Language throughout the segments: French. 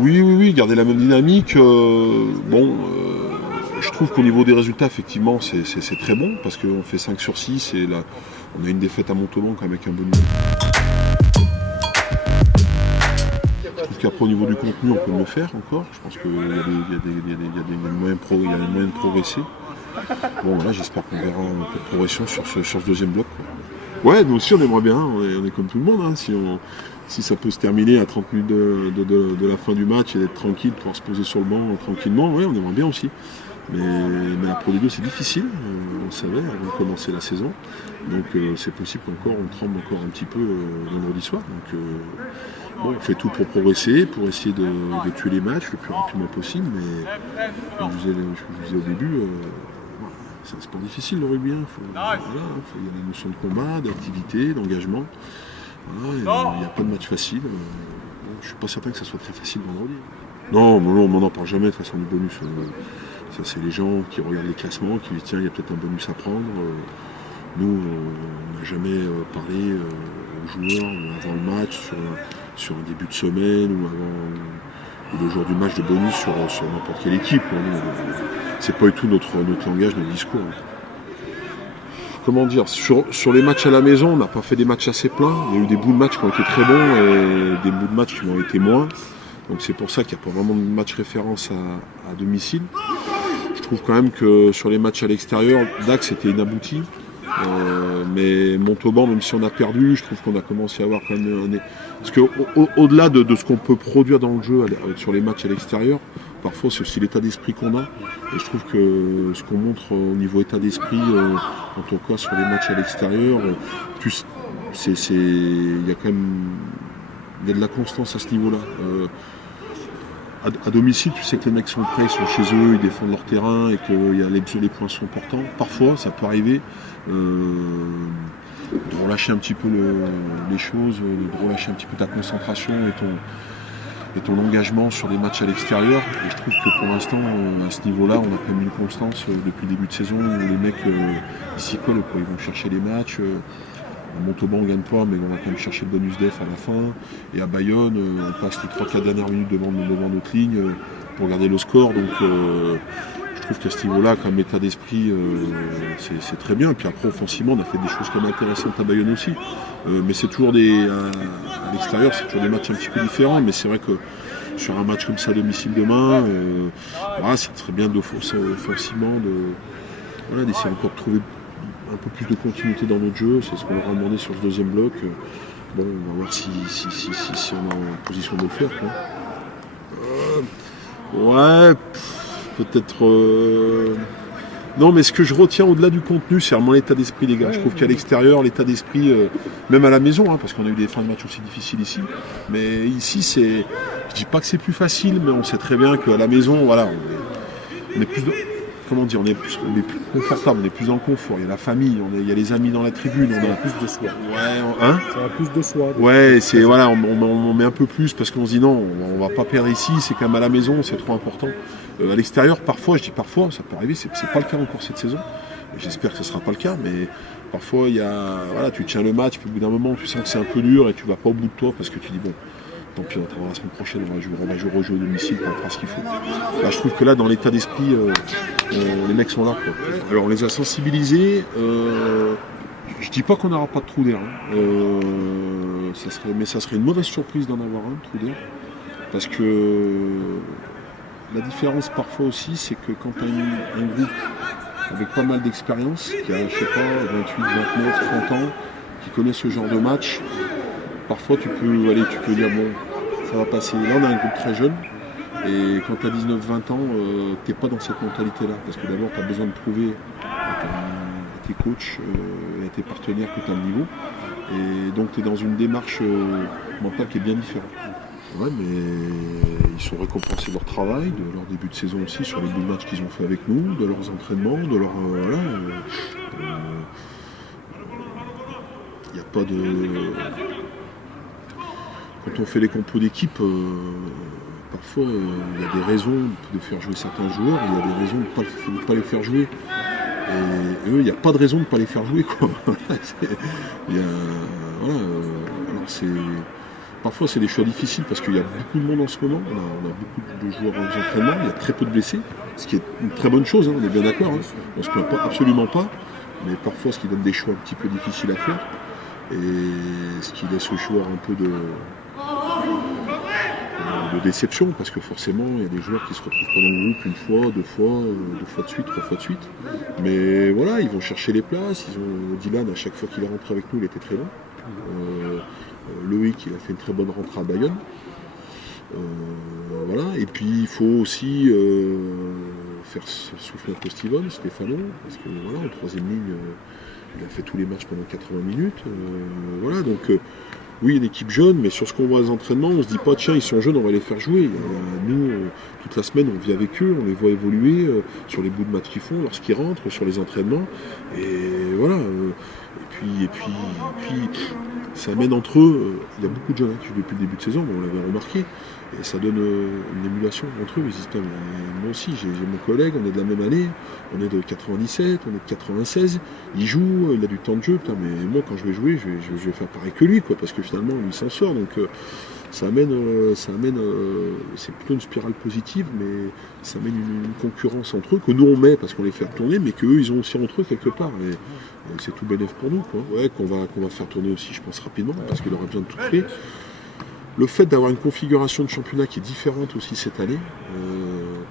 Oui, oui, oui, garder la même dynamique. Je trouve qu'au niveau des résultats, effectivement, c'est très bon parce qu'on fait 5 sur 6 et là, on a une défaite à Montauban quand même avec un bon niveau. Je trouve qu'après, au niveau du contenu, on peut mieux faire encore. Je pense qu'il y a des moyens de progresser. Bon, voilà, j'espère qu'on verra un peu de progression sur ce deuxième bloc, quoi. Ouais, nous aussi, on aimerait bien. On est comme tout le monde. Hein, si ça peut se terminer à 30 minutes de la fin du match et d'être tranquille, pouvoir se poser sur le banc tranquillement, ouais, on aimerait bien aussi. Mais la Pro D2 c'est difficile, on le savait avant de commencer la saison. Donc c'est possible qu'encore on tremble encore un petit peu vendredi soir. Donc on fait tout pour progresser, pour essayer de tuer les matchs le plus rapidement possible. Mais comme je vous disais au début, c'est un sport difficile le rugby. Il y a des notions de combat, d'activité, d'engagement. Voilà, il n'y a pas de match facile. Je ne suis pas certain que ça soit très facile vendredi. Non, on n'en parle jamais de façon du bonus. Ça, c'est les gens qui regardent les classements, qui disent tiens, il y a peut-être un bonus à prendre. Nous, on n'a jamais parlé aux joueurs avant le match, sur un début de semaine ou le jour du match de bonus sur n'importe quelle équipe. C'est pas du tout notre langage, notre discours. Comment dire, sur les matchs à la maison, on n'a pas fait des matchs assez pleins. Il y a eu des bouts de match qui ont été très bons et des bouts de match qui ont été moins. Donc c'est pour ça qu'il n'y a pas vraiment de match référence à domicile. Je trouve quand même que sur les matchs à l'extérieur, Dax était inabouti. Mais Montauban, même si on a perdu, je trouve qu'on a commencé à avoir quand même parce qu'au-delà de ce qu'on peut produire dans le jeu sur les matchs à l'extérieur, parfois c'est aussi l'état d'esprit qu'on a. Et je trouve que ce qu'on montre au niveau état d'esprit, en tout cas sur les matchs à l'extérieur, il y a quand même de la constance à ce niveau-là. À domicile, tu sais que les mecs sont prêts, ils sont chez eux, ils défendent leur terrain et que les points sont importants. Parfois, ça peut arriver de relâcher un petit peu les choses, de relâcher un petit peu ta concentration et ton engagement sur des matchs à l'extérieur. Et je trouve que pour l'instant, à ce niveau-là, on a quand même une constance depuis le début de saison où les mecs ils s'y collent, quoi. Ils vont chercher les matchs. À Montauban, on ne gagne pas, mais on va quand même chercher le bonus def à la fin. Et à Bayonne, on passe les 3-4 dernières minutes devant notre ligne pour garder le score. Donc je trouve qu'à ce niveau-là, comme l'état d'esprit, c'est très bien. Et puis après, offensivement, on a fait des choses quand même intéressantes à Bayonne aussi. Mais c'est toujours à l'extérieur, c'est toujours des matchs un petit peu différents. Mais c'est vrai que sur un match comme ça à domicile demain, ça serait bien offensivement d'essayer encore de trouver un peu plus de continuité dans notre jeu, c'est ce qu'on leur a demandé sur ce deuxième bloc. On va voir si on est en position de le faire, quoi. Peut-être. Non, mais ce que je retiens au-delà du contenu, c'est vraiment l'état d'esprit des gars. Je trouve qu'à l'extérieur, l'état d'esprit, même à la maison, parce qu'on a eu des fins de match aussi difficiles ici, mais ici, je dis pas que c'est plus facile, mais on sait très bien qu'à la maison, voilà, on est plus on est plus confortable, on est plus en confort, il y a la famille, il y a les amis dans la tribune, on a plus de soi. Ça a plus de soi. Ouais, on met un peu plus parce qu'on se dit non, on va pas perdre ici, c'est quand même à la maison, c'est trop important. À l'extérieur, parfois, ça peut arriver, c'est pas le cas encore cette saison. J'espère que ce sera pas le cas, mais parfois tu tiens le match, puis au bout d'un moment tu sens que c'est un peu dur et tu vas pas au bout de toi parce que tu dis bon. Tant pis, on attendra la semaine prochaine, on va rejouer au domicile, on fera ce qu'il faut. Là, je trouve que là, dans l'état d'esprit, les mecs sont là, quoi. Alors, on les a sensibilisés. Je dis pas qu'on n'aura pas de trou d'air. Mais ça serait une mauvaise surprise d'en avoir un, trou d'air. Parce que la différence parfois aussi, c'est que quand tu as un groupe avec pas mal d'expérience, qui a, je sais pas, 28, 29, 30 ans, qui connaît ce genre de match, parfois tu peux dire bon, ça va passer. Là on a un groupe très jeune et quand tu as 19-20 ans, t'es pas dans cette mentalité là. Parce que d'abord tu as besoin de prouver à tes coachs et à tes partenaires que tu as le niveau. Et donc tu es dans une démarche mentale qui est bien différente. Ouais, mais ils sont récompensés de leur travail, de leur début de saison aussi, sur les bouts de match qu'ils ont fait avec nous, de leurs entraînements, de leur. Il n'y a pas de. Quand on fait les compos d'équipe, parfois il y a des raisons de faire jouer certains joueurs, il y a des raisons de ne pas les faire jouer. Et eux, il n'y a pas de raison de ne pas les faire jouer, quoi. Alors parfois c'est des choix difficiles parce qu'il y a beaucoup de monde en ce moment, on a beaucoup de joueurs aux entraînements, il y a très peu de blessés, ce qui est une très bonne chose, hein, on est bien d'accord, hein. On ne se plaint pas, absolument pas, mais parfois ce qui donne des choix un petit peu difficiles à faire, et ce qui laisse aux joueurs un peu de déception, parce que forcément il y a des joueurs qui se retrouvent pas dans le groupe une fois, deux fois de suite, trois fois de suite. Mais voilà, ils vont chercher les places. Dylan, à chaque fois qu'il est rentré avec nous, il était très long. Loïc, il a fait une très bonne rentrée à Bayonne. Voilà. Et puis il faut aussi faire souffler un peu Stéphano, parce que voilà, en troisième ligne, il a fait tous les matchs pendant 80 minutes. Voilà, donc oui, une équipe jeune, mais sur ce qu'on voit aux entraînements, on se dit pas, tiens, ils sont jeunes, on va les faire jouer. Nous, toute la semaine, on vit avec eux, on les voit évoluer sur les bouts de match qu'ils font, lorsqu'ils rentrent, sur les entraînements. Et voilà. Et puis, ça amène entre eux. Il y a beaucoup de jeunes qui jouent depuis le début de saison, on l'avait remarqué. Et ça donne une émulation entre eux. Ils disent, moi aussi, j'ai mon collègue, on est de la même année, on est de 97, on est de 96, il joue, il a du temps de jeu, putain, mais moi quand je vais jouer, je vais faire pareil que lui, quoi, parce que finalement lui il s'en sort. Donc ça amène c'est plutôt une spirale positive, mais ça amène une concurrence entre eux que nous on met parce qu'on les fait tourner, mais qu'eux ils ont aussi entre eux quelque part. Et c'est tout bénéf pour nous, quoi. Ouais, qu'on va faire tourner aussi, je pense, rapidement, parce qu'il aurait besoin de tout faire. Le fait d'avoir une configuration de championnat qui est différente aussi cette année,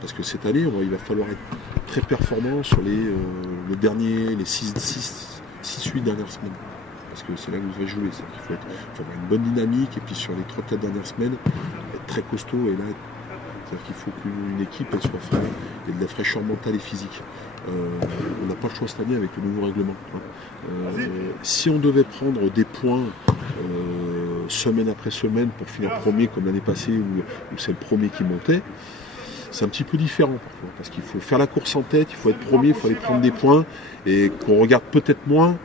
parce que cette année, il va falloir être très performant sur les 6-8 dernières semaines. Parce que c'est là que vous devez jouer. Il faut avoir une bonne dynamique, et puis sur les 3-4 dernières semaines, être très costaud. Et là, c'est-à-dire qu'il faut qu'une équipe elle soit fraîche, et de la fraîcheur mentale et physique. On n'a pas le choix cette année avec le nouveau règlement. Si on devait prendre des points semaine après semaine pour finir premier comme l'année passée où c'est le premier qui montait, c'est un petit peu différent parfois, parce qu'il faut faire la course en tête, il faut être premier, il faut aller prendre des points, et qu'on regarde peut-être moins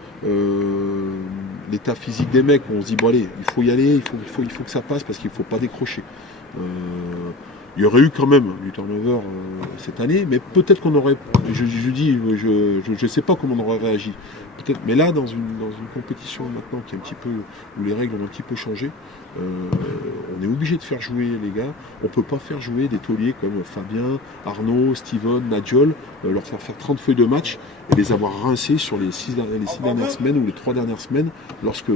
l'état physique des mecs, où on se dit bon allez, il faut y aller, il faut que ça passe parce qu'il ne faut pas décrocher. Il y aurait eu quand même du turnover cette année, mais peut-être qu'on aurait, je sais pas comment on aurait réagi. Peut-être, mais là, dans une compétition maintenant qui est un petit peu, où les règles ont un petit peu changé, on est obligé de faire jouer les gars. On peut pas faire jouer des tauliers comme Fabien, Arnaud, Steven, Nadjol, leur faire 30 feuilles de match et les avoir rincés sur les 6 dernières semaines ou les 3 dernières semaines lorsque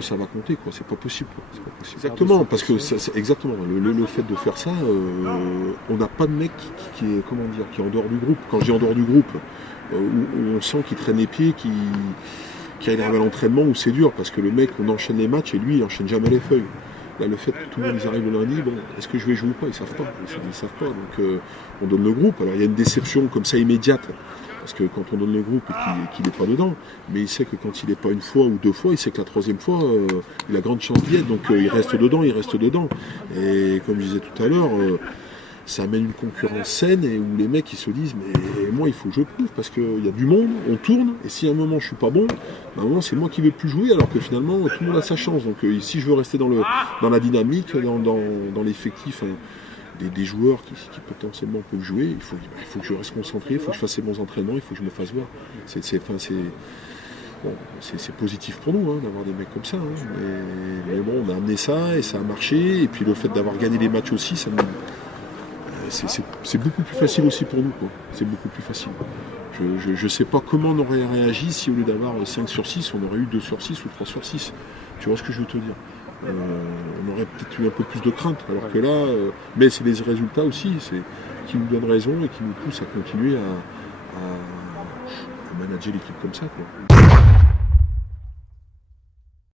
ça va compter, quoi. C'est pas possible, quoi. C'est pas possible. Exactement, parce que exactement le fait de faire ça, on n'a pas de mec qui est en dehors du groupe. Quand je dis en dehors du groupe, où on sent qu'il traîne les pieds, qu'il arrive à l'entraînement où c'est dur, parce que le mec, on enchaîne les matchs et lui, il enchaîne jamais les feuilles. Là, le fait que tout le monde arrive le lundi, bon, est-ce que je vais jouer ou pas? Ils savent pas. Ils savent pas. Donc, on donne le groupe. Alors, il y a une déception comme ça immédiate, parce que quand on donne le groupe et qu'il n'est pas dedans, mais il sait que quand il n'est pas une fois ou deux fois, il sait que la troisième fois, il a grande chance d'y être. Donc, il reste dedans. Et comme je disais tout à l'heure, ça amène une concurrence saine et où les mecs ils se disent mais moi il faut que je prouve parce qu'il y a du monde, on tourne et si à un moment je suis pas bon, à un moment c'est moi qui vais plus jouer alors que finalement tout le monde a sa chance. Donc si je veux rester dans la dynamique, dans l'effectif des joueurs qui potentiellement peuvent jouer, il faut que je reste concentré, il faut que je fasse ces bons entraînements, il faut que je me fasse voir. C'est positif pour nous d'avoir des mecs comme ça. Mais bon, on a amené ça et ça a marché. Et puis le fait d'avoir gagné les matchs aussi, c'est beaucoup plus facile aussi pour nous, quoi. C'est beaucoup plus facile. Je ne sais pas comment on aurait réagi si au lieu d'avoir 5 sur 6, on aurait eu 2 sur 6 ou 3 sur 6. Tu vois ce que je veux te dire? On aurait peut-être eu un peu plus de crainte. Alors que là, mais c'est les résultats aussi qui nous donnent raison et qui nous poussent à continuer à manager l'équipe comme ça, quoi.